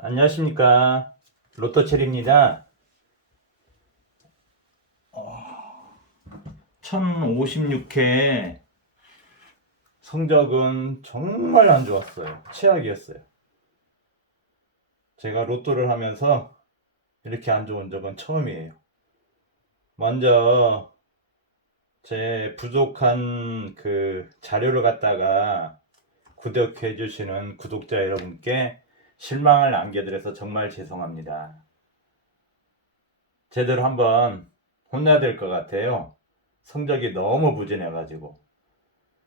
안녕하십니까. 로또첼입니다. 1056회 성적은 정말 안 좋았어요. 최악이었어요. 제가 로또를 하면서 이렇게 안 좋은 적은 처음이에요. 먼저 제 부족한 그 자료를 갖다가 구독해 주시는 구독자 여러분께 실망을 안겨드려서 정말 죄송합니다. 제대로 한번 혼나야 될 것 같아요. 성적이 너무 부진해가지고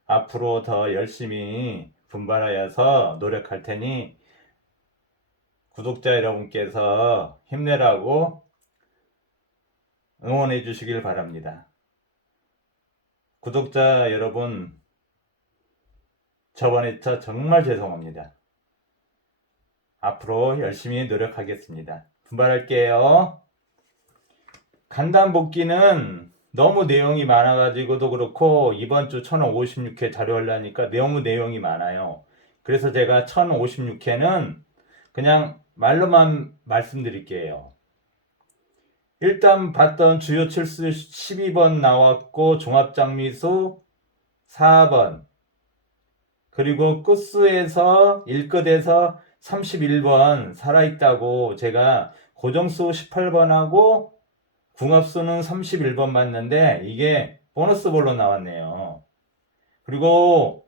앞으로 더 열심히 분발하여서 노력할 테니 구독자 여러분께서 힘내라고 응원해 주시길 바랍니다. 구독자 여러분, 저번 회차 정말 죄송합니다. 앞으로 열심히 노력하겠습니다. 분발할게요. 간단 복귀는 너무 내용이 많아가지고도 그렇고 이번 주 1056회 자료 하려니까 너무 내용이 많아요. 그래서 제가 1056회는 그냥 말로만 말씀드릴게요. 일단 봤던 주요 출수 12번 나왔고 종합장미수 4번 그리고 끝수에서 1끝에서 31번 살아있다고 제가 고정수 18번하고 궁합수는 31번 맞는데 이게 보너스볼로 나왔네요. 그리고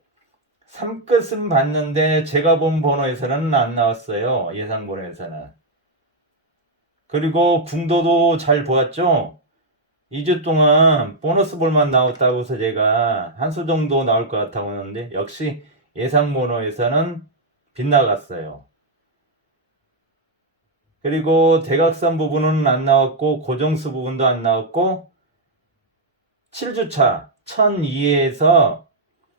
3끝은 봤는데 제가 본 번호에서는 안 나왔어요. 예상 번호에서는. 그리고 궁도도 잘 보았죠? 2주 동안 보너스볼만 나왔다고 해서 제가 한 수 정도 나올 것 같다고 하는데 역시 예상 번호에서는 빗나갔어요. 그리고 대각선 부분은 안 나왔고 고정수 부분도 안 나왔고 7주차 1002에서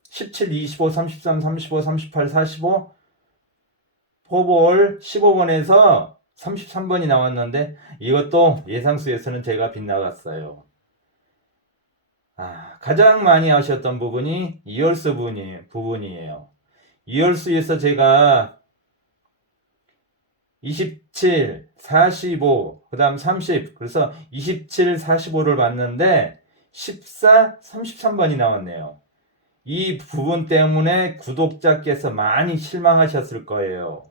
17, 25, 33, 35, 38, 45 포볼 15번에서 33번이 나왔는데 이것도 예상수에서는 제가 빗나갔어요. 가장 많이 하셨던 부분이 이월수 부분이에요. 이월수에서 제가 27, 45, 그 다음 30, 그래서 27, 45를 봤는데 14, 33번이 나왔네요. 이 부분 때문에 구독자께서 많이 실망하셨을 거예요.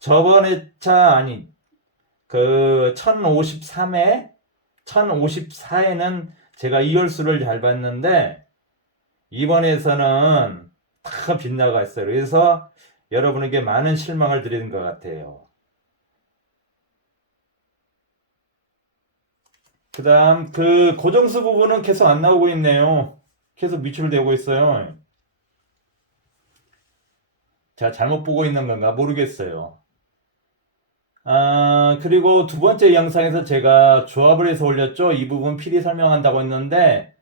저번 회차, 아니, 그 1053회, 1054회는 제가 이월수를 잘 봤는데, 이번에서는 다 빗나갔어요. 그래서 여러분에게 많은 실망을 드리는 것 같아요. 그 다음, 그 고정수 부분은 계속 안 나오고 있네요. 계속 미출되고 있어요. 제가 잘못 보고 있는 건가 모르겠어요. 그리고 두 번째 영상에서 제가 조합을 해서 올렸죠. 이 부분 필히 설명한다고 했는데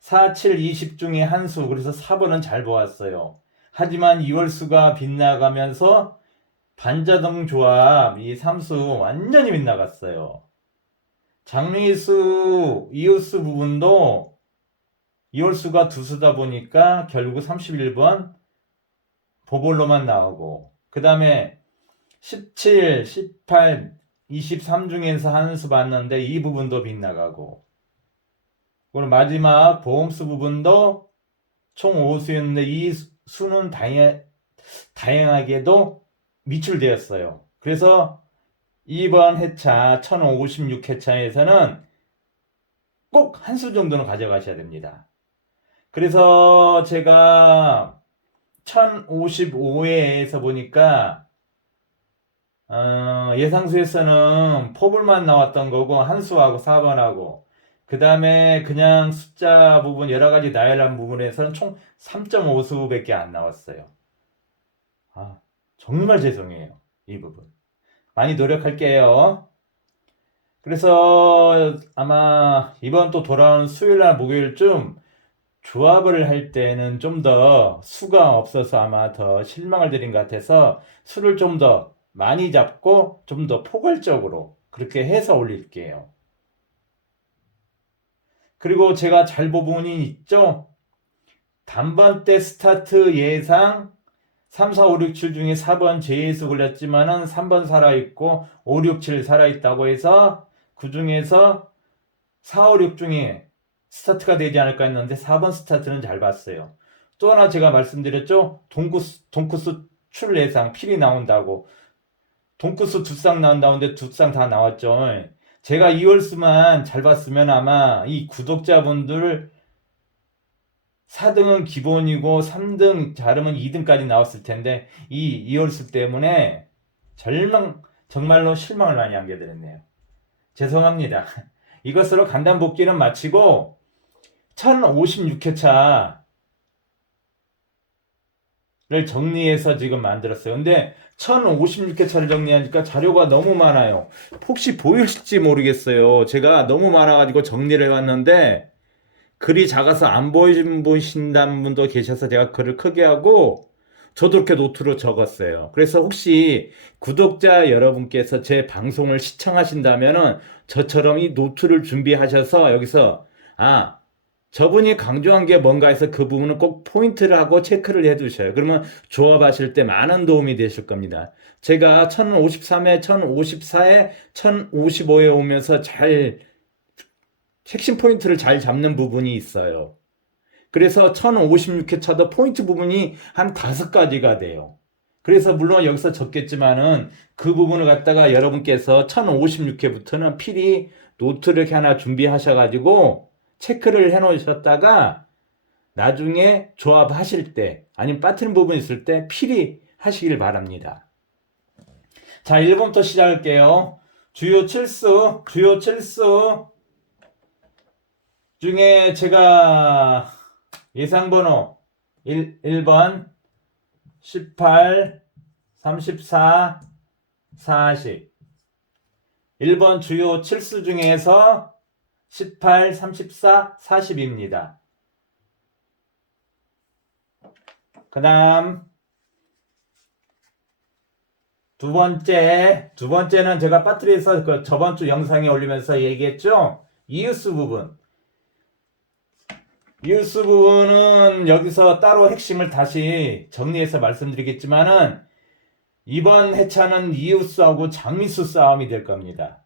4, 7, 20 중에 한 수, 그래서 4번은 잘 보았어요. 하지만 이월수가 빗나가면서 반자동 조합 이 3수 완전히 빗나갔어요. 장리수, 이웃수 부분도 이월수가 두 수다 보니까 결국 31번 보볼로만 나오고 그 다음에 17, 18, 23 중에서 한 수 봤는데 이 부분도 빗나가고 그리고 마지막 보험수 부분도 총 5수였는데 이 수는 다양하게도 미출되었어요. 그래서 이번 회차 1056회차에서는 꼭 한 수 정도는 가져가셔야 됩니다. 그래서 제가 1055회에서 보니까 예상수에서는 포불만 나왔던 거고 한수하고 4번하고 그 다음에 그냥 숫자 부분 여러가지 나열한 부분에서는 총 3.5수밖에 안 나왔어요. 정말 죄송해요. 이 부분 많이 노력할게요. 그래서 아마 이번 또 돌아오는 수요일날 목요일쯤 조합을 할 때는 좀 더 수가 없어서 아마 더 실망을 드린 것 같아서 수를 좀 더 많이 잡고 좀 더 포괄적으로 그렇게 해서 올릴게요. 그리고 제가 잘 부분이 있죠? 단번대 스타트 예상 3, 4, 5, 6, 7 중에 4번 JS 걸렸지만은 3번 살아있고 5, 6, 7 살아있다고 해서 그 중에서 4, 5, 6 중에 스타트가 되지 않을까 했는데 4번 스타트는 잘 봤어요. 또 하나 제가 말씀드렸죠. 동쿠스 출 예상 필이 나온다고. 동쿠스 두 쌍 나온다는데 두 쌍 다 나왔죠. 제가 2월수만 잘 봤으면 아마 이 구독자분들 4등은 기본이고 3등 잘하면 2등까지 나왔을 텐데 이 이월수 때문에 정말로 실망을 많이 하게 됐네요. 죄송합니다. 이것으로 간단 복귀는 마치고 1056회차를 정리해서 지금 만들었어요. 근데 1056회차를 정리하니까 자료가 너무 많아요. 혹시 보일지 모르겠어요. 제가 너무 많아가지고 정리를 해왔는데 글이 작아서 안 보이신다는 분도 계셔서 제가 글을 크게 하고 저도 이렇게 노트로 적었어요. 그래서 혹시 구독자 여러분께서 제 방송을 시청하신다면은 저처럼 이 노트를 준비하셔서 여기서 저분이 강조한 게 뭔가 해서 그 부분은 꼭 포인트를 하고 체크를 해 두셔요. 그러면 조합하실 때 많은 도움이 되실 겁니다. 제가 1053회, 1054회, 1055에 오면서 잘 핵심 포인트를 잘 잡는 부분이 있어요. 그래서 1056회차도 포인트 부분이 한 5가지가 돼요. 그래서 물론 여기서 적겠지만은 그 부분을 갖다가 여러분께서 1056회부터는 필히 노트를 이렇게 하나 준비하셔가지고 체크를 해 놓으셨다가 나중에 조합하실 때 아니면 빠뜨린 부분 있을 때 필히 하시길 바랍니다. 자, 1번부터 시작할게요. 주요 칠수 중에 제가 예상번호 1번 18 34 40 1번 주요 칠수 중에서 18, 34, 40입니다. 그 다음 두 번째는 제가 빠뜨려서 저번 주 영상에 올리면서 얘기했죠. 이웃수 부분. 이웃수 부분은 여기서 따로 핵심을 다시 정리해서 말씀드리겠지만은 이번 회차는 이웃수하고 장미수 싸움이 될 겁니다.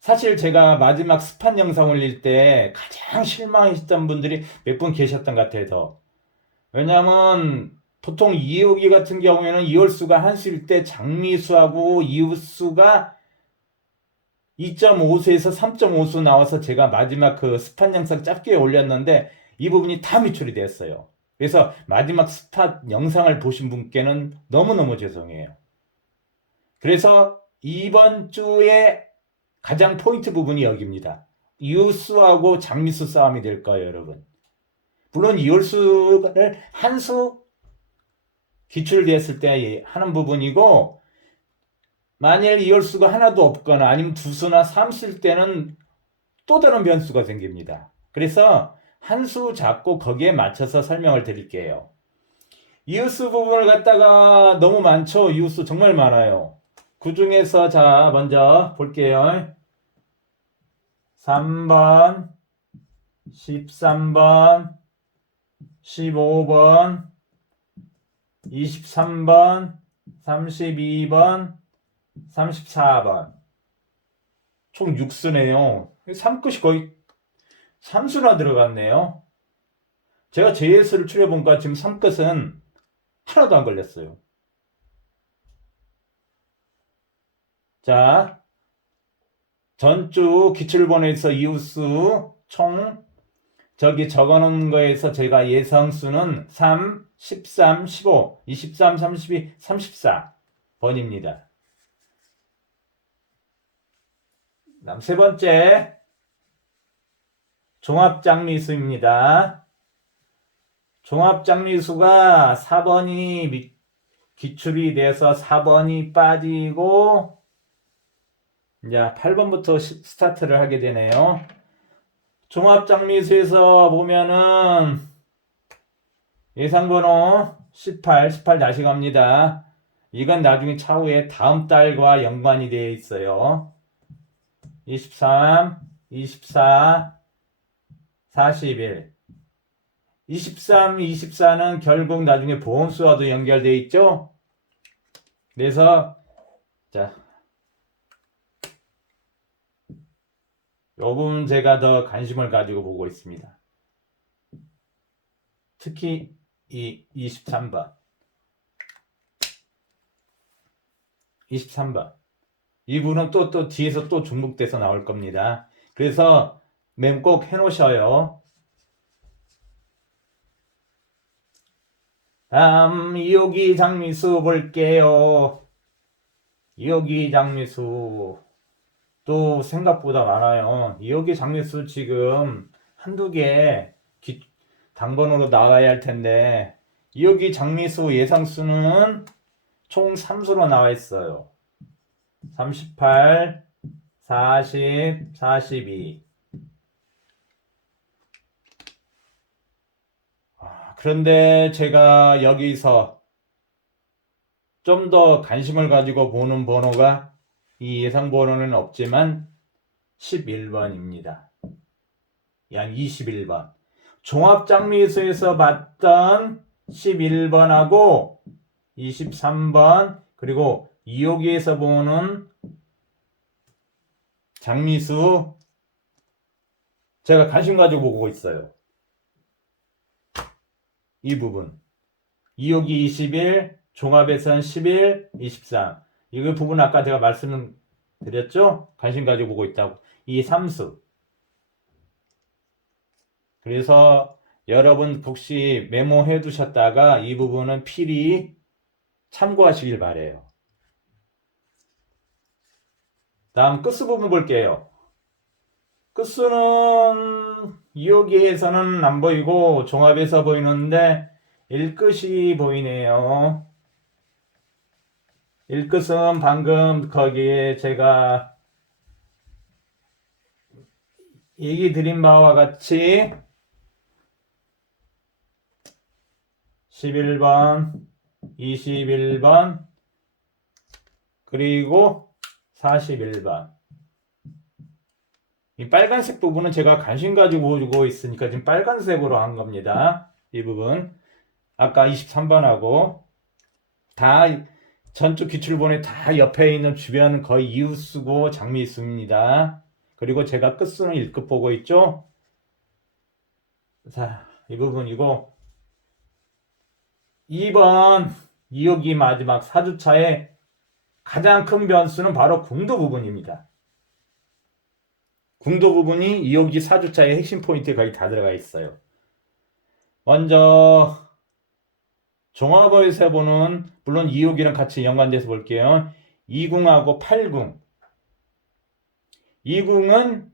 사실 제가 마지막 스판 영상 올릴 때 가장 실망하셨던 분들이 몇 분 계셨던 것 같아요. 왜냐하면 보통 이호기 같은 경우에는 이월수가 한 수일 때 장미수하고 이웃수가 2.5수에서 3.5수 나와서 제가 마지막 그 스판 영상 짧게 올렸는데 이 부분이 다 미출이 됐어요. 그래서 마지막 스팟 영상을 보신 분께는 너무너무 죄송해요. 그래서 이번 주에 가장 포인트 부분이 여기입니다. 이웃수하고 장미수 싸움이 될 거예요, 여러분. 물론 이월수를 한 수 기출됐을 때 하는 부분이고 만일 이월수가 하나도 없거나 아니면 두 수나 3수일 때는 또 다른 변수가 생깁니다. 그래서 한 수 잡고 거기에 맞춰서 설명을 드릴게요. 이웃수 부분을 갖다가 너무 많죠? 이웃수 정말 많아요. 그 중에서 자 먼저 볼게요. 3번, 13번, 15번, 23번, 32번, 34번. 총 6수네요. 3끝이 거의 3수나 들어갔네요. 제가 JS를 추려보니까 지금 3끝은 하나도 안 걸렸어요. 자, 전주 기출본에서 이웃수 총 저기 적어놓은 거에서 제가 예상수는 3, 13, 15, 23, 32, 34번입니다. 다음 세 번째 종합장미수입니다. 종합장미수가 4번이 기출이 돼서 4번이 빠지고 이제 8번부터 스타트를 하게 되네요. 종합장미수에서 보면은 예상번호 18 다시 갑니다. 이건 나중에 차후에 다음 달과 연관이 되어 있어요. 23, 24, 41. 23, 24는 결국 나중에 보험수와도 연결되어 있죠. 그래서 자, 이 부분 제가 더 관심을 가지고 보고 있습니다. 특히 이 23번. 23번. 이 부분은 또 뒤에서 또 중복돼서 나올 겁니다. 그래서 mem꼭 해놓으셔요. 다음 이호기 장미수 볼게요. 이호기 장미수 또 생각보다 많아요. 이호기 장미수 지금 한두 개 당번으로 나와야 할 텐데 이호기 장미수 예상수는 총 3수로 나와 있어요. 38, 40, 42. 그런데 제가 여기서 좀 더 관심을 가지고 보는 번호가 이 예상 번호는 없지만 11번입니다. 약 21번. 종합장미수에서 봤던 11번하고 23번 그리고 2호기에서 보는 장미수 제가 관심 가지고 보고 있어요. 이 부분 2호기 21, 종합에선 11, 23. 이 부분 아까 제가 말씀드렸죠? 관심 가지고 보고 있다고. 이 3수. 그래서 여러분 혹시 메모해 두셨다가 이 부분은 필히 참고하시길 바래요. 다음 끝수 부분 볼게요. 끝수는 2호기에서는 안 보이고 종합에서 보이는데 1끝이 보이네요. 1끝은 방금 거기에 제가 얘기 드린 바와 같이 11번, 21번, 그리고 41번. 이 빨간색 부분은 제가 관심 가지고 보고 있으니까 지금 빨간색으로 한 겁니다. 이 부분. 아까 23번하고 다 전주 기출본에 다 옆에 있는 주변은 거의 이웃수고 장미수입니다. 그리고 제가 끝수는 1끝 보고 있죠. 자, 이 부분이고 2번 2호기 마지막 4주차의 가장 큰 변수는 바로 궁도 부분입니다. 궁도 부분이 2호기 4주차의 핵심 포인트에 거의 다 들어가 있어요. 먼저 종합에서 보는 물론 2호기랑 같이 연관돼서 볼게요. 2궁하고 8궁. 2궁은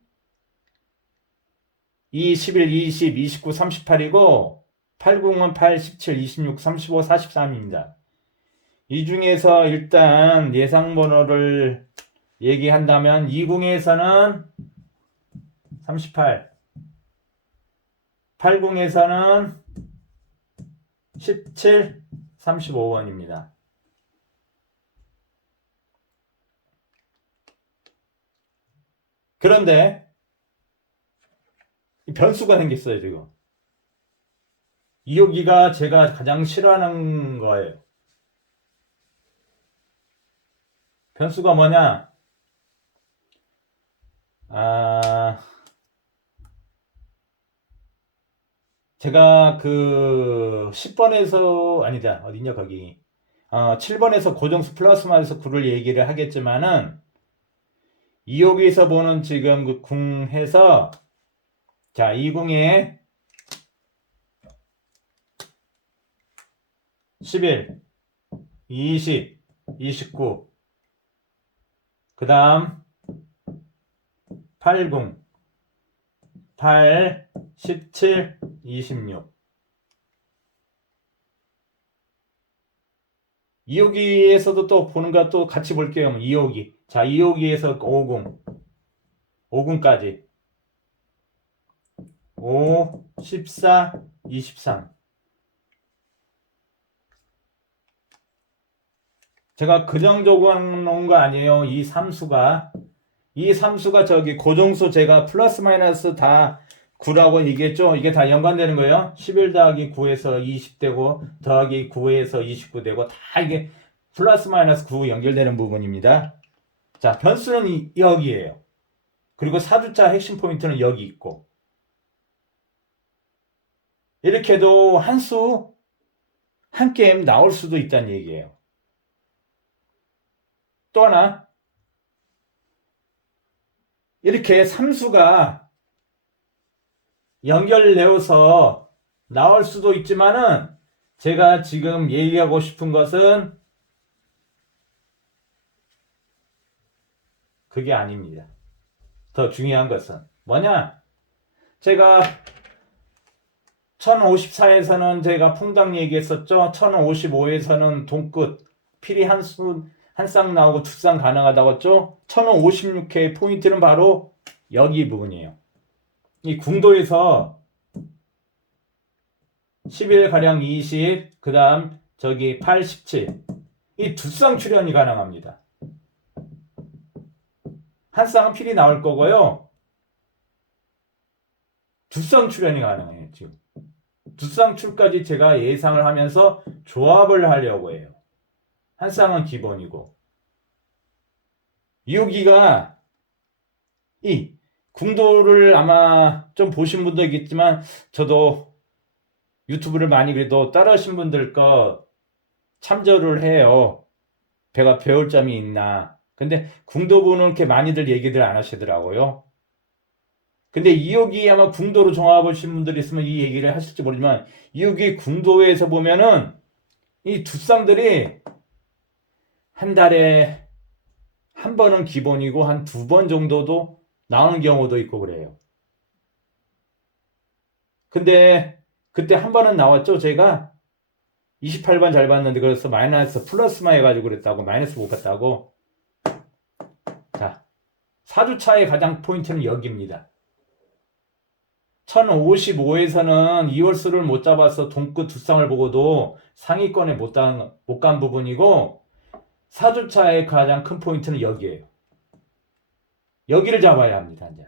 2, 11, 20, 29, 38이고 8궁은 8, 17, 26, 35, 43입니다. 이 중에서 일단 예상 번호를 얘기한다면 2궁에서는 38, 8궁에서는 17, 35원입니다. 그런데 변수가 생겼어요, 지금. 2호기가 제가 가장 싫어하는 거예요. 변수가 뭐냐? 제가 그 10번에서 아니다 어디냐 거기 7번에서 고정수 플러스 마이너스 9를 얘기를 하겠지만은 2호기에서 보는 지금 그 궁해서 자, 이 궁에 11, 20, 29 그 다음 8궁 8, 17, 26 2호기에서도 또 보는 거 또 같이 볼게요. 2호기 자 2호기에서 5궁 5궁까지 5, 14, 23 제가 그정적으로 놓은 거 아니에요. 이 삼수가 저기 고정수 제가 플러스 마이너스 다 9라고 얘기했죠? 이게 다 연관되는 거예요. 11 더하기 9에서 20 되고 더하기 9에서 29 되고 다 이게 플러스 마이너스 9 연결되는 부분입니다. 자, 변수는 여기에요. 그리고 4주차 핵심 포인트는 여기 있고. 이렇게 해도 한 수, 한 게임 나올 수도 있다는 얘기예요. 또 하나, 이렇게 3수가 연결되어서 나올 수도 있지만은 제가 지금 얘기하고 싶은 것은 그게 아닙니다. 더 중요한 것은 뭐냐? 제가 1054에서는 제가 퐁당 얘기했었죠. 1055에서는 동끝 필이 한 쌍 나오고 두 쌍 가능하다고 했죠. 1056의 포인트는 바로 여기 부분이에요. 이 궁도에서 11가량 20, 그 다음 저기 8, 17 이 두 쌍 출현이 가능합니다. 한 쌍은 필이 나올 거고요. 두 쌍 출현이 가능해요. 지금 두 쌍 출까지 제가 예상을 하면서 조합을 하려고 해요. 한 쌍은 기본이고 여기가 이 궁도를 아마 좀 보신 분도 있겠지만 저도 유튜브를 많이 그래도 따라하신 분들 거 참조를 해요. 제가 배울 점이 있나. 근데 궁도부는 그렇게 많이들 얘기들 안 하시더라고요. 근데 이옥이 아마 궁도로 종합하신 분들이 있으면 이 얘기를 하실지 모르지만 이옥이 궁도에서 보면은 이 두 쌍들이 한 달에 한 번은 기본이고 한 두 번 정도도 나오는 경우도 있고 그래요. 근데 그때 한 번은 나왔죠. 제가 28번 잘 봤는데 그래서 마이너스 플러스만 해가지고 그랬다고 마이너스 못 봤다고. 자, 4주차의 가장 포인트는 여기입니다. 1055에서는 2월수를 못 잡아서 동끝 두 쌍을 보고도 상위권에 못 간 부분이고 4주차의 가장 큰 포인트는 여기에요. 여기를 잡아야 합니다. 이제.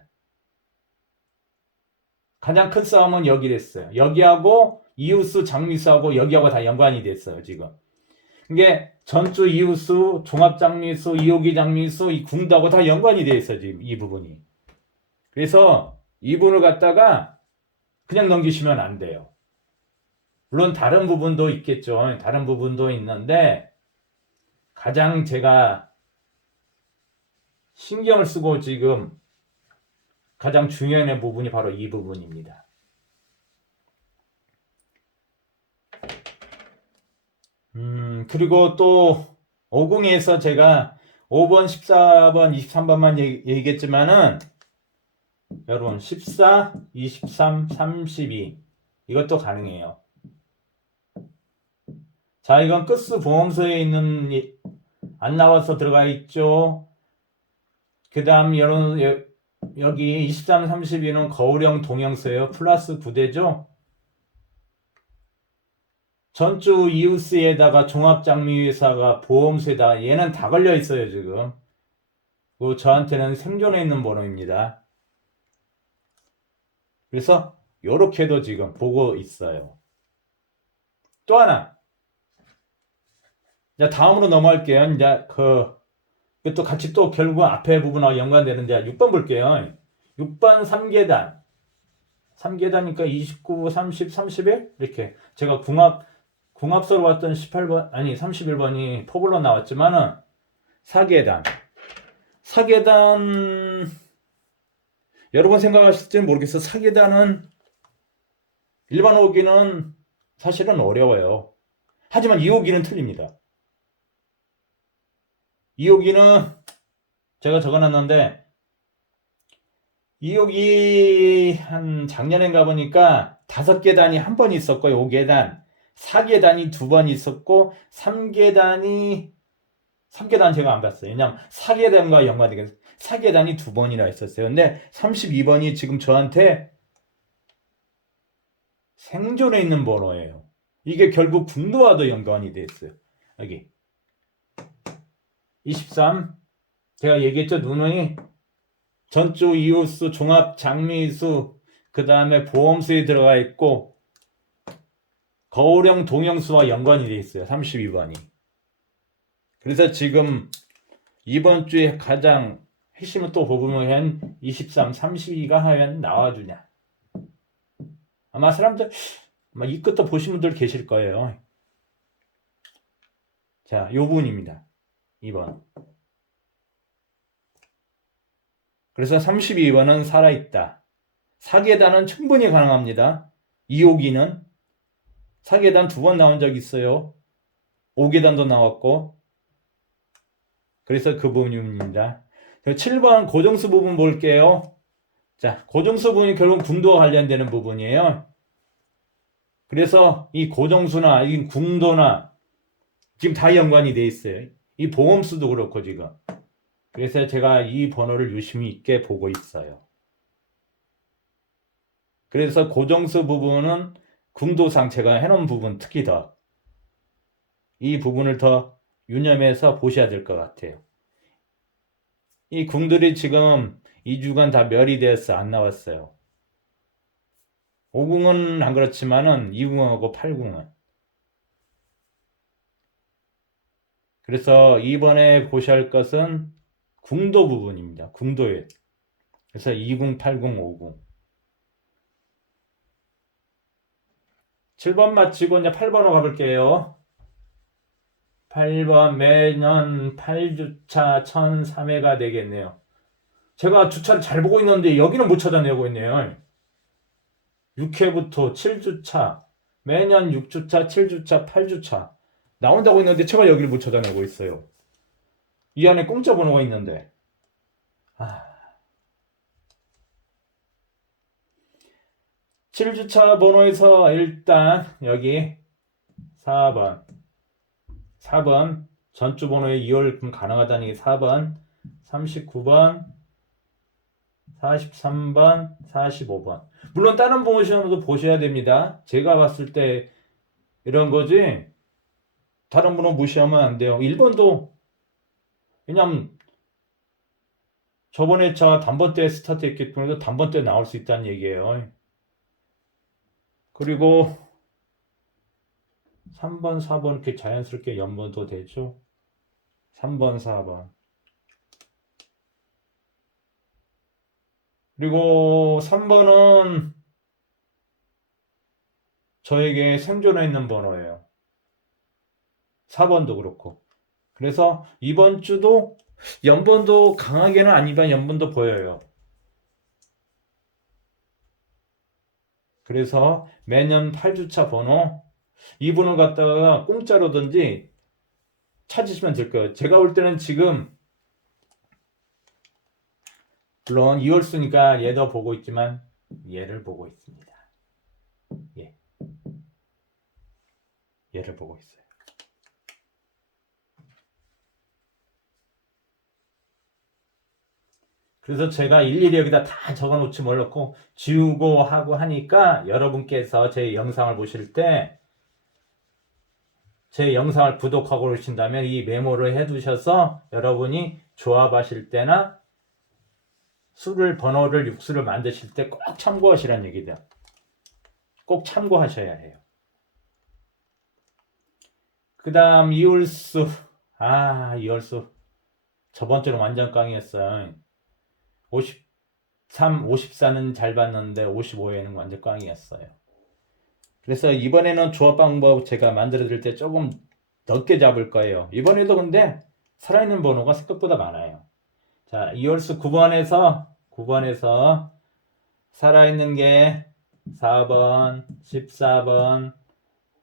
가장 큰 싸움은 여기 됐어요. 여기하고 이웃수 장미수하고 여기하고 다 연관이 됐어요. 지금. 이게 전주 이웃수, 종합장미수, 이호기 장미수, 이 궁도하고 다 연관이 되어 있어요. 지금 이 부분이. 그래서 이 부분을 갖다가 그냥 넘기시면 안 돼요. 물론 다른 부분도 있겠죠. 다른 부분도 있는데 가장 제가 신경을 쓰고 지금 가장 중요한 부분이 바로 이 부분입니다. 그리고 또 50에서 제가 5번, 14번, 23번만 얘기했지만은 여러분 14, 23, 32 이것도 가능해요. 자, 이건 끝수 보험서에 있는 안 나와서 들어가 있죠. 그 다음 여기 23, 32는 거울형 동형서예요. 플러스 9대죠. 전주 이웃스에다가 종합장미회사가 보험세에다가 얘는 다 걸려 있어요. 지금. 그 저한테는 생존해 있는 번호입니다. 그래서 요렇게도 지금 보고 있어요. 또 하나. 이제 다음으로 넘어갈게요. 이제 또 같이 또 결국 앞에 부분하고 연관되는 이제 6번 볼게요. 6번 3계단. 3계단이니까 29, 30, 31 이렇게 제가 궁합서로 왔던 18번 아니 31번이 포블로 나왔지만은 4계단. 4계단 여러분 생각하실지는 모르겠어요. 4계단은 일반 오기는 사실은 어려워요. 하지만 2호기는 틀립니다. 2호기는 제가 적어놨는데 2호기 한 작년인가 보니까 5계단이 한 번 있었고 5계단 4계단이 2번 있었고 3계단 제가 안 봤어요. 왜냐면 4계단과 연관되게 4계단이 2번이나 있었어요. 근데 32번이 지금 저한테 생존해 있는 번호예요. 이게 결국 궁도와도 연관이 돼 있어요. 여기 23 제가 얘기했죠. 누누이 전주 이웃수 종합 장미수 그 다음에 보험수에 들어가 있고 거울형 동형수와 연관이 돼 있어요. 32번이. 그래서 지금 이번 주에 가장 핵심은 또 보면 23, 32가 하면 나와주냐. 아마 사람들 아마 이 끝도 보신 분들 계실 거예요. 자, 요 부분입니다. 2번. 그래서 32번은 살아있다. 사계단은 충분히 가능합니다. 2호기는 사계단 2번 나온 적 있어요. 5계단도 나왔고. 그래서 그 부분입니다. 7번 고정수 부분 볼게요. 자, 고정수 부분이 결국 궁도와 관련되는 부분이에요. 그래서 이 고정수나 이 궁도나 지금 다 연관이 돼 있어요. 이 보험수도 그렇고 지금. 그래서 제가 이 번호를 유심히 있게 보고 있어요. 그래서 고정수 부분은 궁도상 제가 해놓은 부분 특히 더 이 부분을 더 유념해서 보셔야 될 것 같아요. 이 궁들이 지금 2주간 다 멸이 돼서 안 나왔어요. 5궁은 안 그렇지만은 2궁하고 8궁은. 그래서 이번에 보셔야 할 것은 궁도 부분입니다. 궁도에. 그래서 2궁, 8궁, 5궁. 7번 마치고 이제 8번으로 가볼게요. 8번 매년 8주차 1003회가 되겠네요. 제가 주차를 잘 보고 있는데 여기는 못 찾아내고 있네요. 6회부터 7주차, 매년 6주차, 7주차, 8주차 나온다고 했는데 제가 여기를 못 찾아내고 있어요. 이 안에 공짜 번호가 있는데. 7주차 번호에서 일단 여기 4번 전주 번호에 2월 가능하다는 게 4번 39번 43번 45번 물론 다른 번호시험도 보셔야 됩니다. 제가 봤을 때 이런 거지 다른 번호 무시하면 안 돼요. 1번도 왜냐면 저번에 차 단번대 스타트 했기 때문에 단번대 나올 수 있다는 얘기예요. 그리고 3번, 4번 이렇게 자연스럽게 연번도 되죠. 3번, 4번. 그리고 3번은 저에게 생존해 있는 번호예요. 4번도 그렇고. 그래서 이번 주도 연번도 강하게는 아니지만 연번도 보여요. 그래서 매년 8주차 번호 이분을 갖다가 공짜로든지 찾으시면 될 거예요. 제가 올 때는 지금 물론 2월수니까 얘도 보고 있지만 얘를 보고 있습니다. 예. 얘를 보고 있어요. 그래서 제가 일일이 여기다 다 적어놓지 몰랐고 지우고 하고 하니까 여러분께서 제 영상을 보실 때 제 영상을 구독하고 그러신다면 이 메모를 해두셔서 여러분이 조합하실 때나 수를 번호를 육수를 만드실 때 꼭 참고하시라는 얘기다. 꼭 참고하셔야 해요. 그 다음 이월수. 이월수 저번 주는 완전 꽝이었어요. 53, 54는 잘 봤는데 55에는 완전 꽝이었어요. 그래서 이번에는 조합 방법 제가 만들어 드릴 때 조금 넓게 잡을 거예요. 이번에도 근데 살아있는 번호가 생각보다 많아요. 자, 이월수 9번에서 살아있는 게 4번, 14번,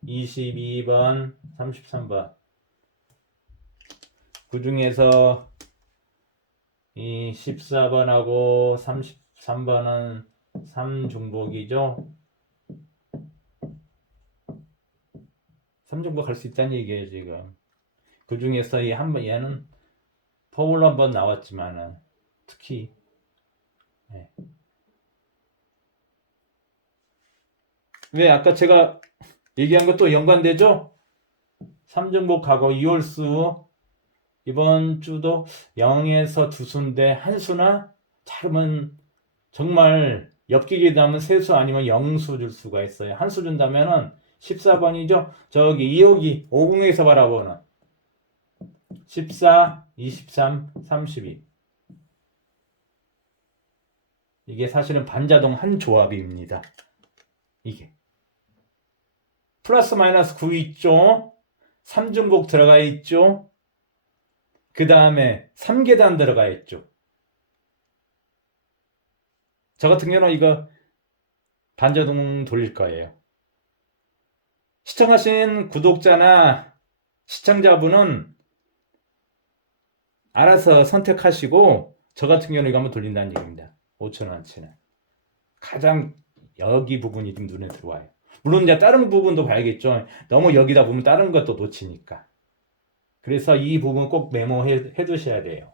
22번, 33번. 그 중에서 이 14번하고 33번은 3중복이죠. 3중복 할 수 있다는 얘기예요, 지금. 그 중에서 얘는 퍼블 한번 나왔지만은, 특히, 네. 왜 아까 제가 얘기한 것도 연관되죠? 3중복하고 2월수, 이번 주도 0에서 2수인데, 한 수나 잘하면 정말 엽기계 나오면 세수 아니면 영수 줄 수가 있어요. 한 수 준다면은 14번이죠. 저기 2호기 50에서 바라보는 14, 23, 32. 이게 사실은 반자동 한 조합입니다. 이게 플러스 마이너스 9 있죠. 3중복 들어가 있죠. 그 다음에 3계단 들어가 있죠. 저 같은 경우는 이거 반자동 돌릴 거예요. 시청하신 구독자나 시청자분은 알아서 선택하시고 저 같은 경우는 이거 한번 돌린다는 얘기입니다. 5,000원치는. 가장 여기 부분이 좀 눈에 들어와요. 물론 이제 다른 부분도 봐야겠죠. 너무 여기다 보면 다른 것도 놓치니까. 그래서 이 부분 꼭 메모해 두셔야 돼요.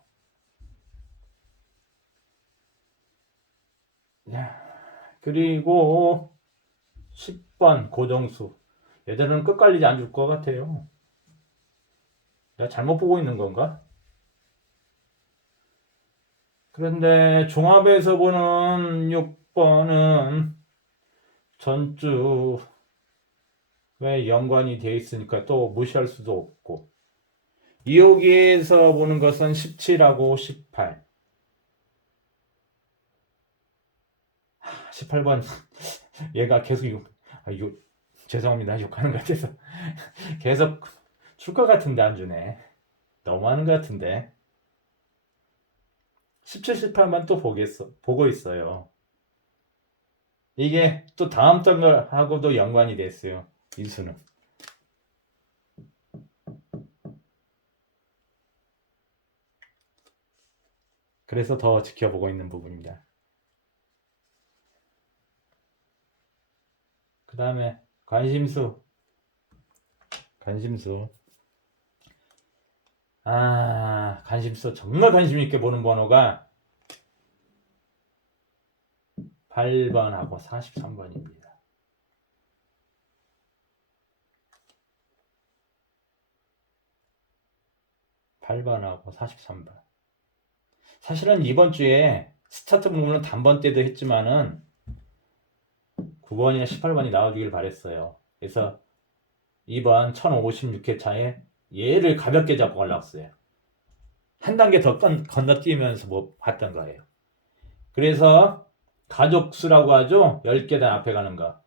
그리고 10번 고정수. 얘들은 끝갈리지 안 줄 것 같아요. 내가 잘못 보고 있는 건가? 그런데 종합에서 보는 6번은 전주에 연관이 되어 있으니까 또 무시할 수도 없고 2호기에서 보는 것은 17하고 18. 18번 얘가 계속 이거 죄송합니다. 욕하는 것 같아서 계속 줄 것 같은데 안 주네. 너무하는 것 같은데 17, 18만 또 보고 있어요. 이게 또 다음 단하고도 연관이 됐어요. 인수는. 그래서 더 지켜보고 있는 부분입니다. 그 다음에 관심수. 관심수 정말 관심 있게 보는 번호가 8번하고 43번입니다. 8번하고 43번. 사실은 이번 주에 스타트 부분은 단번 때도 했지만은 9번이나 18번이 나와주길 바랬어요. 그래서 이번 1056회차에 얘를 가볍게 잡고 올라왔어요. 한 단계 더 건너뛰면서 뭐 봤던 거예요. 그래서 가족수라고 하죠. 10계단 앞에 가는 거.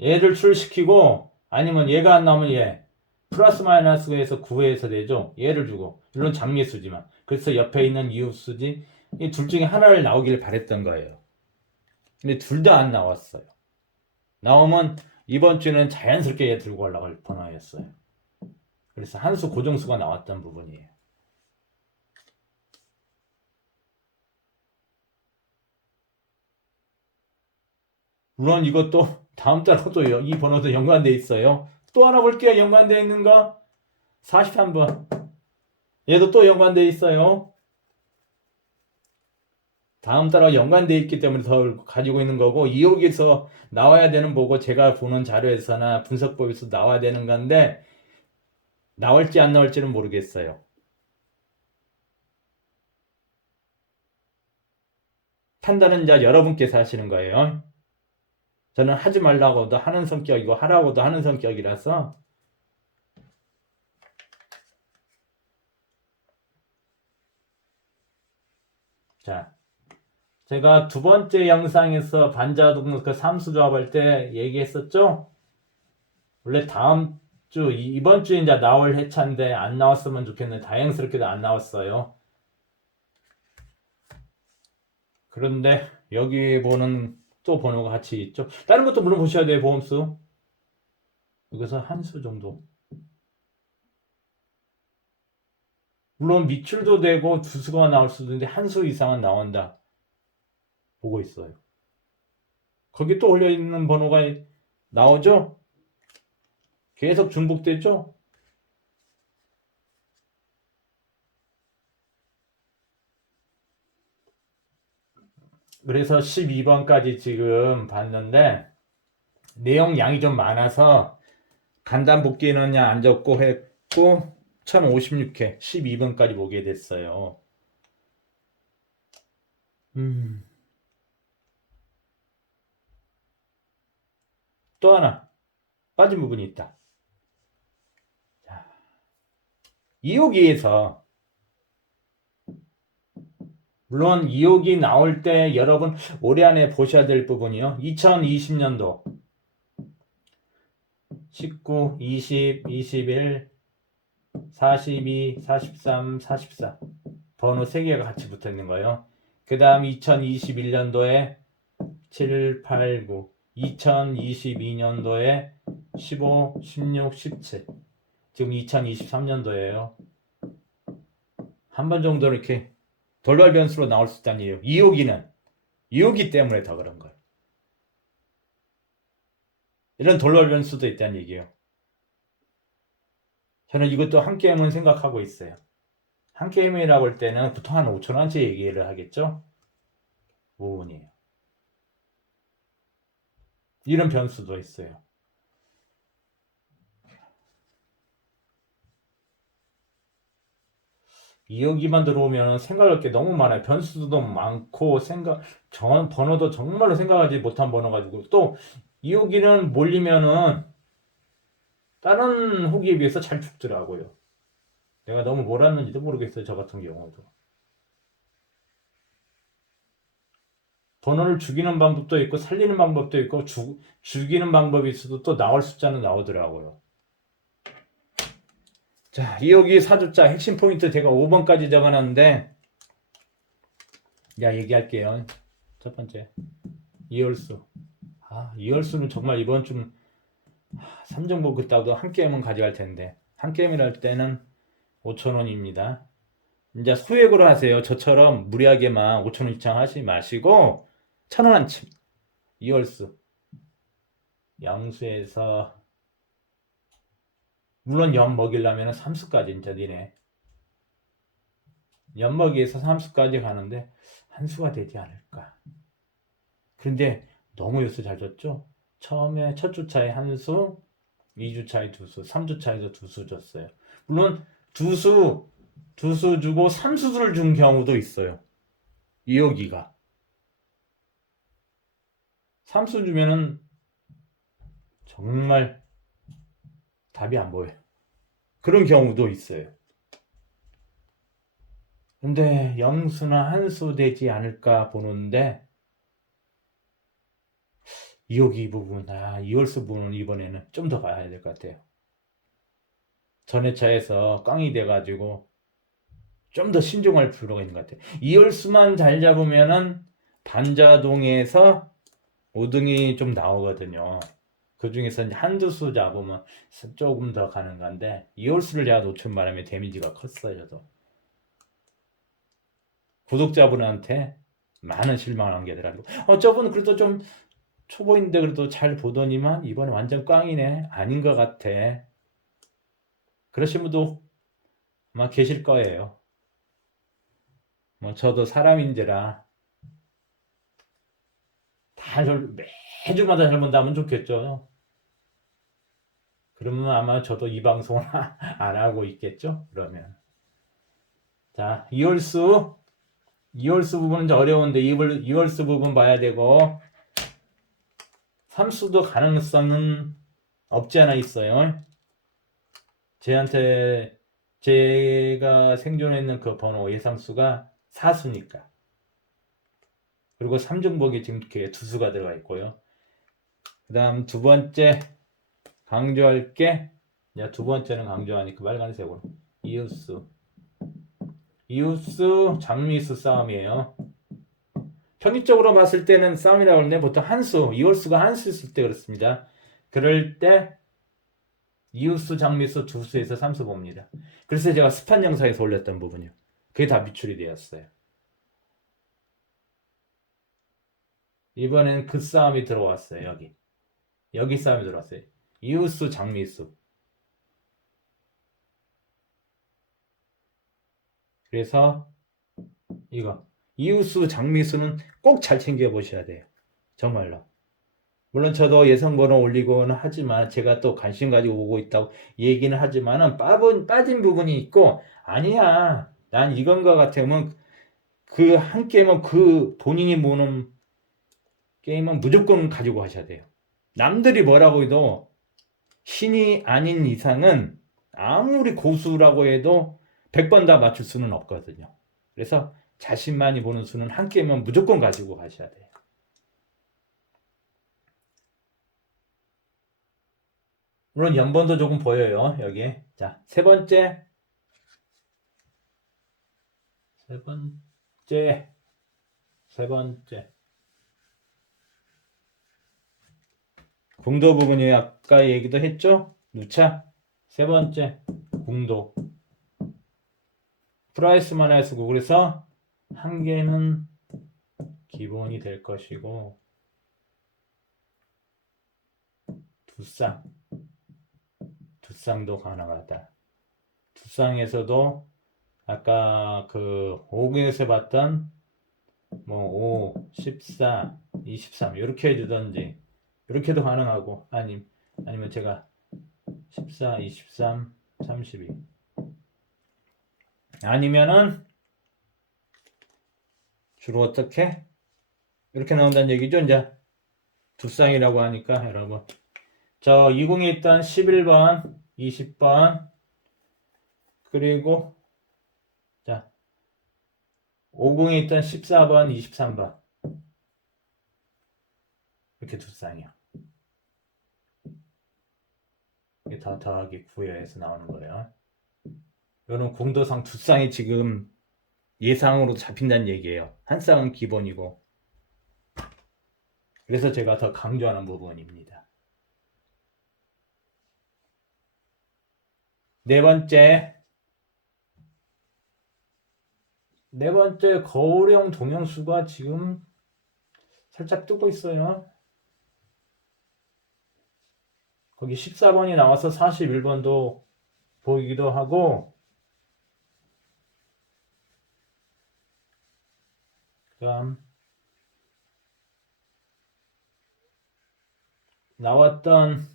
얘를 출시키고 아니면 얘가 안 나오면 얘 플러스 마이너스에서 9회에서 되죠. 얘를 주고 물론 장례수지만 그래서 옆에 있는 이웃수지 이 둘 중에 하나를 나오기를 바랬던 거예요. 근데 둘 다 안 나왔어요. 나오면 이번 주는 자연스럽게 얘 들고 올라갈 번호였어요. 그래서 한수 고정수가 나왔던 부분이에요. 물론 이것도 다음 달하고 또 이 번호도 연관돼 있어요. 또 하나 볼게요. 연관돼 있는 거 43번. 얘도 또 연관돼 있어요. 다음 달하고 연관돼 있기 때문에 더 가지고 있는 거고 2호기에서 나와야 되는 거고 제가 보는 자료에서나 분석법에서 나와야 되는 건데 나올지 안 나올지는 모르겠어요. 판단은 이제 여러분께서 하시는 거예요. 저는 하지 말라고도 하는 성격이고 하라고도 하는 성격이라서 자, 제가 두 번째 영상에서 반자동 그 삼수 조합할 때 얘기했었죠? 원래 다음 주 이번 주에 이제 나올 회차인데 안 나왔으면 좋겠는데 다행스럽게도 안 나왔어요. 그런데 여기 보는 또 번호가 같이 있죠. 다른 것도 물론 보셔야 돼요. 보험수. 여기서 한 수 정도. 물론 밑줄도 되고 두 수가 나올 수도 있는데 한 수 이상은 나온다. 보고 있어요. 거기 또 올려있는 번호가 나오죠? 계속 중복되죠? 그래서 12번까지 지금 봤는데 내용 양이 좀 많아서 간단 복귀는 그냥 안 적고 했고 1056회 12번까지 보게 됐어요. 또 하나 빠진 부분이 있다. 자, 2호기에서 물론 2호기 나올 때 여러분 올해 안에 보셔야 될 부분이요. 2020년도 19, 20, 21, 42, 43, 44 번호 3개가 같이 붙어 있는 거예요. 그 다음 2021년도에 7, 8, 9 2022년도에 15, 16, 17 지금 2023년도예요. 한 번 정도 이렇게 돌발 변수로 나올 수 있다는 얘기예요. 2호기 때문에 더 그런 거예요. 이런 돌발 변수도 있다는 얘기예요. 저는 이것도 한 게임은 생각하고 있어요. 한 게임이라고 할 때는 보통 한 5,000원치 얘기를 하겠죠? 5원이에요. 이런 변수도 있어요. 이여기만 들어오면 생각할 게 너무 많아요. 변수도 너무 많고 번호도 정말로 생각하지 못한 번호 가지고 또 이여기는 몰리면은 다른 호기에 비해서 잘 죽더라고요. 내가 너무 몰았는지도 모르겠어요. 저 같은 경우도. 번호를 죽이는 방법도 있고 살리는 방법도 있고 죽이는 방법이 있어도 또 나올 숫자는 나오더라고요. 자, 이여기 4주자 핵심 포인트 제가 5번까지 적어놨는데 얘기할게요. 첫 번째 이열수. 이열수는 정말 이번 주 3정보 그따도 한 게임은 가져갈 텐데 한 게임을 할 때는 5,000원입니다. 이제 소액으로 하세요. 저처럼 무리하게만 5,000원 이상 하지 마시고 1,000원 한침 이열수 양수에서 물론 연 먹이려면 3수까지 진짜 니네 연 먹이에서 3수까지 가는데 한 수가 되지 않을까. 그런데 너무 요수 잘 줬죠. 처음에 첫 주차에 한 수, 2주차에 두 수, 3주차에도 두 수 줬어요. 물론 두 수 주고 3수를 준 경우도 있어요. 2호기가 3수 주면은 정말 답이 안 보여요. 그런 경우도 있어요. 근데 영수나 한수 되지 않을까 보는데 2호기 부분, 2월수 부분은 이번에는 좀 더 가야 될 것 같아요. 전에 차에서 깡이 돼가지고 좀 더 신중할 필요가 있는 것 같아요. 2월수만 잘 잡으면은 반자동에서 5등이 좀 나오거든요. 그 중에서 한두 수 잡으면 조금 더 가는 건데 2월수를 제가 놓친 바람에 데미지가 컸어요. 저도 구독자분한테 많은 실망을 안게더라고요. 저분 그래도 좀 초보인데 그래도 잘 보더니만 이번에 완전 꽝이네. 아닌 것 같아. 그러신 분도 아마 계실 거예요. 저도 사람인지라 매주마다 잘 본다면 좋겠죠. 그러면 아마 저도 이 방송을 안 하고 있겠죠. 그러면 자, 이월수 부분은 좀 어려운데 이월수 부분 봐야 되고 3수도 가능성은 없지 않아 있어요. 제가 생존했는 그 번호 예상수가 4수니까. 그리고 3중복이 지금 이렇게 2수가 들어가 있고요. 그 다음 두 번째 강조할 게, 두 번째는 강조하니까 빨간색으로. 이웃수, 장미수 싸움이에요. 평균적으로 봤을 때는 싸움이라고 하는데 보통 한수, 이월수가 한수 있을 때 그렇습니다. 그럴 때 이웃수, 장미수, 두수에서 3수 봅니다. 그래서 제가 스판 영상에서 올렸던 부분이요. 그게 다 미출이 되었어요. 이번엔 그 싸움이 들어왔어요. 여기 싸움이 들어왔어요. 이웃수, 장미수. 그래서 이거 이웃수, 장미수는 꼭 잘 챙겨보셔야 돼요. 정말로. 물론 저도 예상번호 올리고는 하지만 제가 또 관심 가지고 오고 있다고 얘기는 하지만은 빠진 부분이 있고 아니야. 난 이건 것 같으면 그 한 게임은 그 본인이 모는 게임은 무조건 가지고 하셔야 돼요. 남들이 뭐라고 해도 신이 아닌 이상은 아무리 고수라고 해도 100번 다 맞출 수는 없거든요. 그래서 자신만이 보는 수는 한 개면 무조건 가지고 가셔야 돼요. 물론 연번도 조금 보여요. 여기. 자, 세 번째. 궁도 부분이 아까 얘기도 했죠? 누차. 세 번째, 궁도. 프라이스만 할 쓰고, 그래서 한 개는 기본이 될 것이고, 두 쌍도 가능하다. 두 쌍에서도 아까 그 5에서 봤던 뭐 5, 14, 23 이렇게 해주던지 이렇게도 가능하고 아니면 제가 14, 23, 32 아니면은 주로 어떻게 이렇게 나온다는 얘기죠. 이제 두 쌍이라고 하니까 여러분 저 20에 있던 11번, 20번 그리고 자 50에 있던 14번, 23번 이렇게 두 쌍이야. 이게 다 더하기 9에서 나오는 거예요. 이런 공도상 두 쌍이 지금 예상으로 잡힌다는 얘기예요. 한 쌍은 기본이고. 그래서 제가 더 강조하는 부분입니다. 네 번째 거울형 동영수가 지금 살짝 뜨고 있어요. 거기 14번이 나와서 41번도 보이기도 하고 그다음 나왔던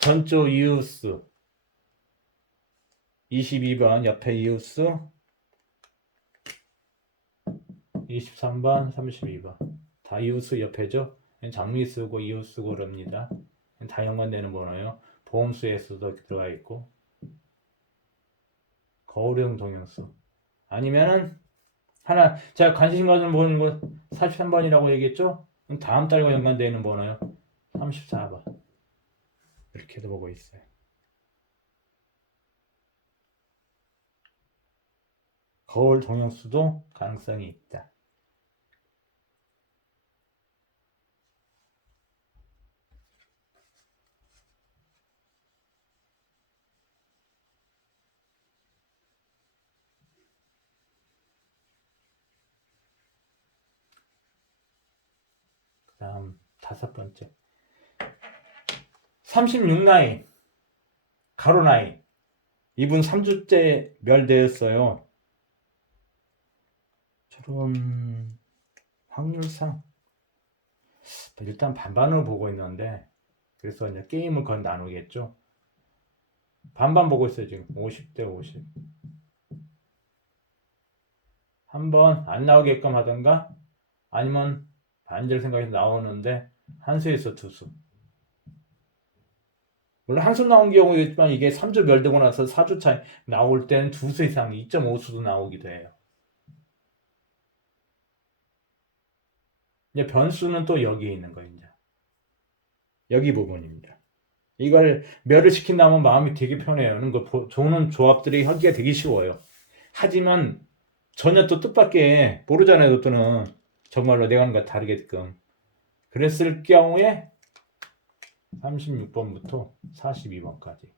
전조 이웃수 22번 옆에 이웃수 23번 32번 다 이웃수 옆에죠. 장미수고 이웃수고 그럽니다. 다 연관되는 번호예요. 보험수에서도 들어가 있고 거울형 동영수 아니면은 하나 제가 관심 가지는 보는 거 43번이라고 얘기했죠? 다음 달과 연관되는 번호요. 34번 이렇게도 보고 있어요. 거울 동영수도 가능성이 있다. 다음 다섯 번째 36라인 가로 라인 이분 3주째 멸되었어요. 저런 확률상 일단 반반으로 보고 있는데 그래서 이제 게임을 건 나누겠죠. 반반 보고 있어요. 지금 50대 50 한번 안 나오게끔 하던가 아니면 반절 생각해서 나오는데 한 수에서 두 수. 물론 한 수 나온 경우도 있지만 이게 3주 멸되고 나서 4주 차이 나올 때는 두 수 이상 2.5수도 나오기도 해요. 이제 변수는 또 여기에 있는 거예요. 이제. 여기 부분입니다. 이걸 멸을 시킨다면 마음이 되게 편해요. 그 좋은 조합들이 하기가 되게 쉬워요. 하지만 전혀 또 뜻밖의 모르잖아요. 또는 정말로 내가 하는 거 다르게끔. 그랬을 경우에 36번부터 42번까지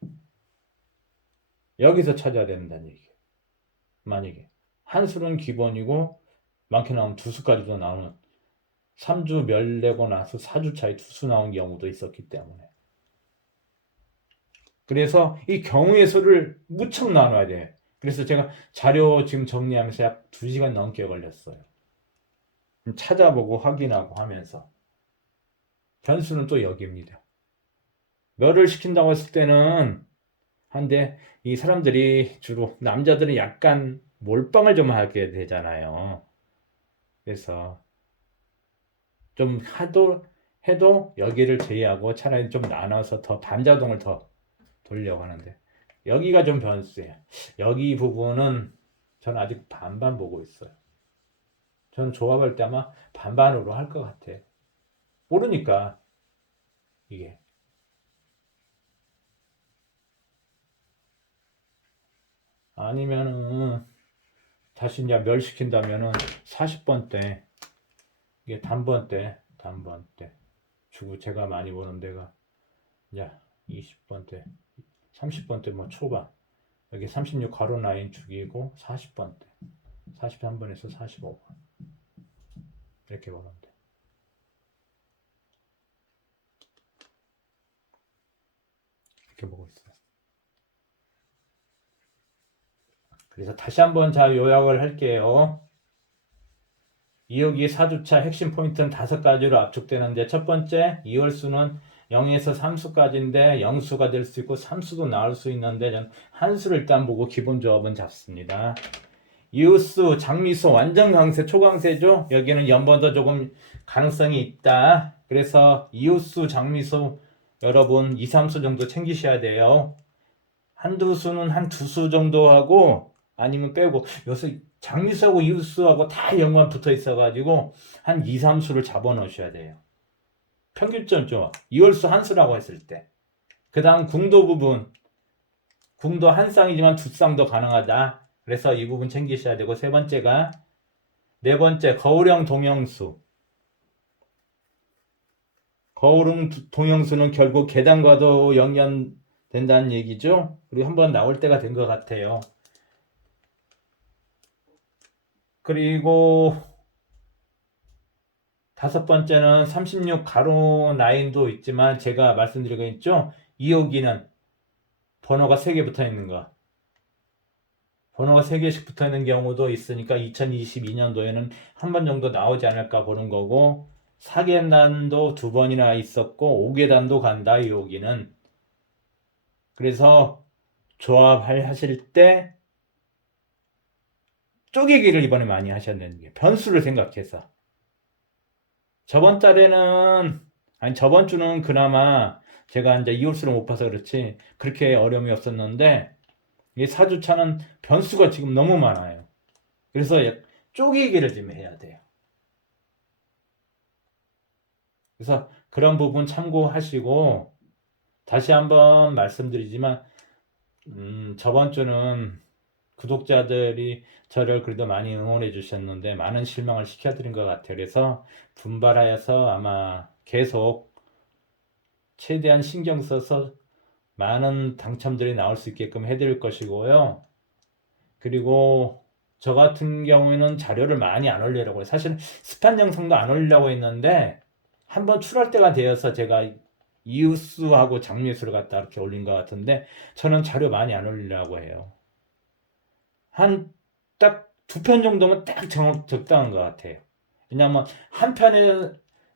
여기서 찾아야 된다는 얘기예요. 만약에 한 수는 기본이고 많게 나오면 두 수까지도 나오는 3주 멸내고 나서 4주 차이 두 수 나온 경우도 있었기 때문에 그래서 이 경우의 수를 무척 나눠야 돼. 그래서 제가 자료 지금 정리하면서 약 2시간 넘게 걸렸어요. 찾아보고 확인하고 하면서 변수는 또 여기입니다. 멸을 시킨다고 했을 때는 한데 이 사람들이 주로 남자들은 약간 몰빵을 좀 하게 되잖아요. 그래서 좀 하도 해도 여기를 제외하고 차라리 좀 나눠서 더 반자동을 더 돌려고 하는데 여기가 좀 변수예요. 여기 부분은 저는 아직 반반 보고 있어요. 전 조합할 때 아마 반반으로 할 것 같아. 모르니까 이게 아니면은 다시 이제 멸시킨다면은 40번 때 이게 단번 때 주고 제가 많이 보는 데가 이제 20번 때 30번 때 뭐 초반 여기 36 가로 라인 죽이고 40번 때 43번에서 45번 이렇게 보는데 이렇게 보고 있어요. 그래서 다시 한번 자 요약을 할게요. 2호기 4주차 핵심 포인트는 5가지로 압축되는데 첫 번째 이월수는 0에서 3수까지인데 0수가 될 수 있고 3수도 나올 수 있는데 저는 한수를 일단 보고 기본 조합은 잡습니다. 이웃수, 장미수 완전 강세, 초강세죠. 여기는 연번도 조금 가능성이 있다. 그래서 이웃수, 장미수 여러분 2, 3수 정도 챙기셔야 돼요. 한두 수는 한 2수 정도 하고 아니면 빼고 요새 장미수하고 이웃수하고 다 연관 붙어 있어가지고 한 2, 3수를 잡아 놓으셔야 돼요. 평균점 조합. 이월수 한 수라고 했을 때. 그 다음 궁도 부분. 궁도 한 쌍이지만 두 쌍도 가능하다. 그래서 이 부분 챙기셔야 되고 세 번째가 네 번째 거울형 동형수. 거울형 동형수는 결국 계단과도 연관된다는 얘기죠. 그리고 한번 나올 때가 된 것 같아요. 그리고 다섯 번째는 36 가로 라인도 있지만 제가 말씀드리고 있죠. 2호기는 번호가 3개 붙어 있는 거. 번호가 3개씩 붙어 있는 경우도 있으니까 2022년도에는 한 번 정도 나오지 않을까 보는 거고 4계단도 2번이나 있었고 5계단도 간다 2호기는. 그래서 조합하실 때 쪼개기를 이번에 많이 하셔야 되는 게 변수를 생각해서 저번 달에는 아니 저번 주는 그나마 제가 이제 이홀수를 못 봐서 그렇지 그렇게 어려움이 없었는데 이 4주차는 변수가 지금 너무 많아요. 그래서 쪼개기를 좀 해야 돼요. 그래서 그런 부분 참고하시고 다시 한번 말씀드리지만 저번 주는 구독자들이 저를 그래도 많이 응원해 주셨는데 많은 실망을 시켜드린 것 같아요. 그래서 분발하여서 아마 계속 최대한 신경 써서 많은 당첨들이 나올 수 있게끔 해드릴 것이고요. 그리고 저 같은 경우에는 자료를 많이 안 올리려고 해요. 사실 스판 영상도 안 올리려고 했는데 한번 출할 때가 되어서 제가 이웃수하고 장미수를 갖다 이렇게 올린 것 같은데 저는 자료 많이 안 올리려고 해요. 한 딱 2편 정도면 딱 적당한 것 같아요. 왜냐하면 한 편에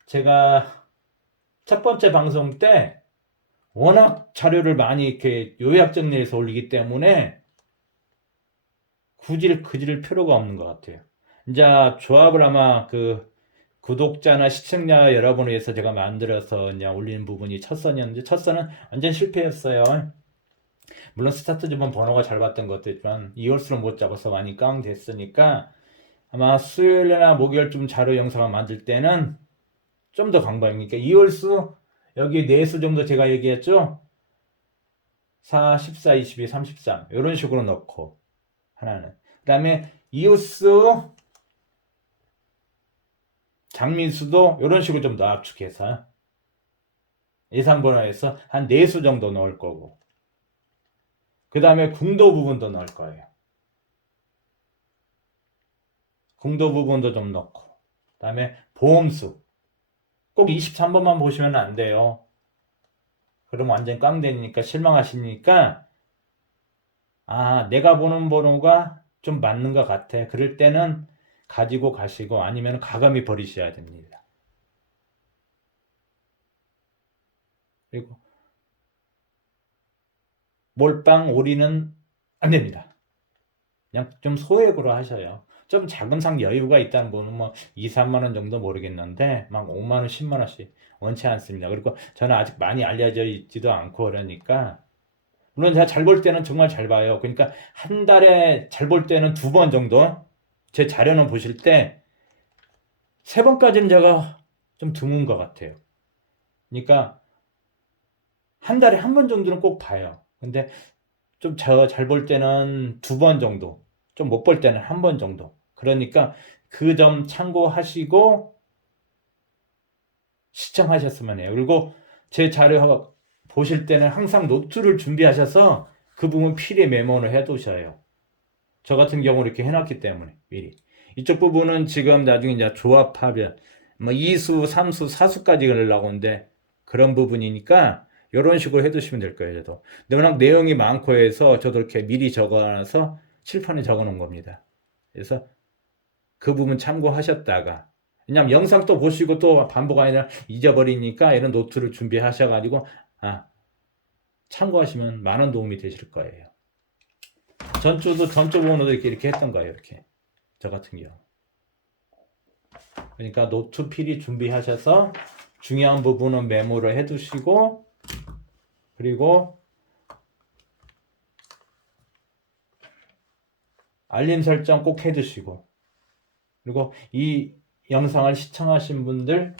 제가 첫 번째 방송 때 워낙 자료를 많이 이렇게 요약 정리해서 올리기 때문에 굳이 그질 필요가 없는 것 같아요. 이제 조합을 아마 그 구독자나 시청자 여러분을 위해서 제가 만들어서 이제 올리는 부분이 첫 선이었는데 첫 선은 완전 실패였어요. 물론 스타트 주번 번호가 잘 봤던 것도 있지만 이월수를 못 잡아서 많이 깡 됐으니까 아마 수요일이나 목요일쯤 자료 영상을 만들 때는 좀 더 강박이니까 이월수 여기 4수 정도 제가 얘기했죠. 4, 14, 22, 33 이런 식으로 넣고 하나는 그 다음에 이웃수 장민수도 이런 식으로 좀 더 압축해서 예상번호에서 한 4수 정도 넣을 거고 그 다음에 궁도 부분도 넣을 거예요. 궁도 부분도 좀 넣고 그 다음에 보험수 꼭 23번만 보시면 안 돼요. 그럼 완전 깡되니까 실망하시니까 아 내가 보는 번호가 좀 맞는 것 같아. 그럴 때는 가지고 가시고 아니면 가감히 버리셔야 됩니다. 그리고 몰빵 오리는 안 됩니다. 그냥 좀 소액으로 하셔요. 좀 자금상 여유가 있다는 분은 뭐 2, 3만 원 정도 모르겠는데 막 5만 원, 10만 원씩 원치 않습니다. 그리고 저는 아직 많이 알려져 있지도 않고 그러니까 물론 제가 잘 볼 때는 정말 잘 봐요. 그러니까 한 달에 잘 볼 때는 2번 정도 제 자료는 보실 때 3번까지는 제가 좀 드문 것 같아요. 그러니까 한 달에 1번 정도는 꼭 봐요. 근데 좀 잘 볼 때는 2번 정도, 좀 못 볼 때는 1번 정도. 그러니까 그 점 참고하시고 시청하셨으면 해요. 그리고 제 자료 보실 때는 항상 노트를 준비하셔서 그 부분 필히 메모를 해두셔요. 저 같은 경우 이렇게 해놨기 때문에 미리. 이쪽 부분은 지금 나중에 이제 조합하면 뭐 2수, 3수, 4수까지 가려고 하는데 그런 부분이니까 이런 식으로 해두시면 될 거예요. 저도. 근데 워낙 내용이 많고 해서 저도 이렇게 미리 적어놔서 칠판에 적어놓은 겁니다. 그래서 그 부분 참고하셨다가 왜냐면 영상 또 보시고 또 반복 아니라 잊어버리니까 이런 노트를 준비하셔가지고 참고하시면 많은 도움이 되실 거예요. 전주 번호도 이렇게 했던 거예요. 이렇게 저 같은 경우. 그러니까 노트 필히 준비하셔서 중요한 부분은 메모를 해두시고 그리고 알림 설정 꼭 해두시고 그리고 이 영상을 시청하신 분들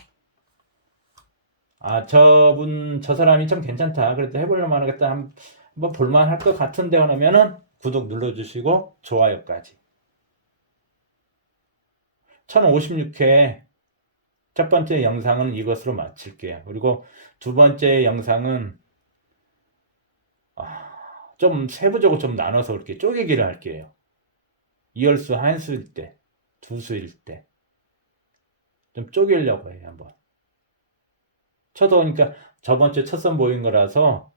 저 사람이 참 괜찮다. 그래도 해보려면 하겠다. 한번 볼만 할 것 같은데 하면은 구독 눌러주시고 좋아요까지. 1056회 첫 번째 영상은 이것으로 마칠게요. 그리고 두 번째 영상은 좀 세부적으로 좀 나눠서 그렇게 쪼개기를 할게요. 이열수 한수일 때, 두수일 때 좀 쪼개려고 해요. 한번. 저도 그러니까 저번 주에 첫 선 보인 거라서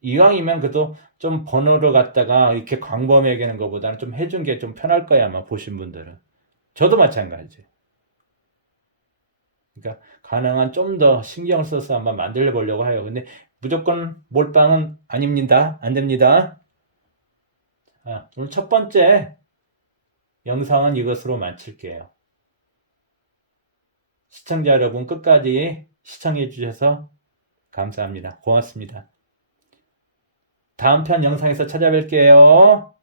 이왕이면 그래도 좀 번호를 갖다가 이렇게 광범위하게 하는 것보다는 좀 해준 게 좀 편할 거야 아마 보신 분들은. 저도 마찬가지. 그러니까 가능한 좀 더 신경 써서 한번 만들어 보려고 해요. 근데 무조건 몰빵은 아닙니다. 안 됩니다. 오늘 첫 번째 영상은 이것으로 마칠게요. 시청자 여러분 끝까지 시청해 주셔서 감사합니다. 고맙습니다. 다음 편 영상에서 찾아뵐게요.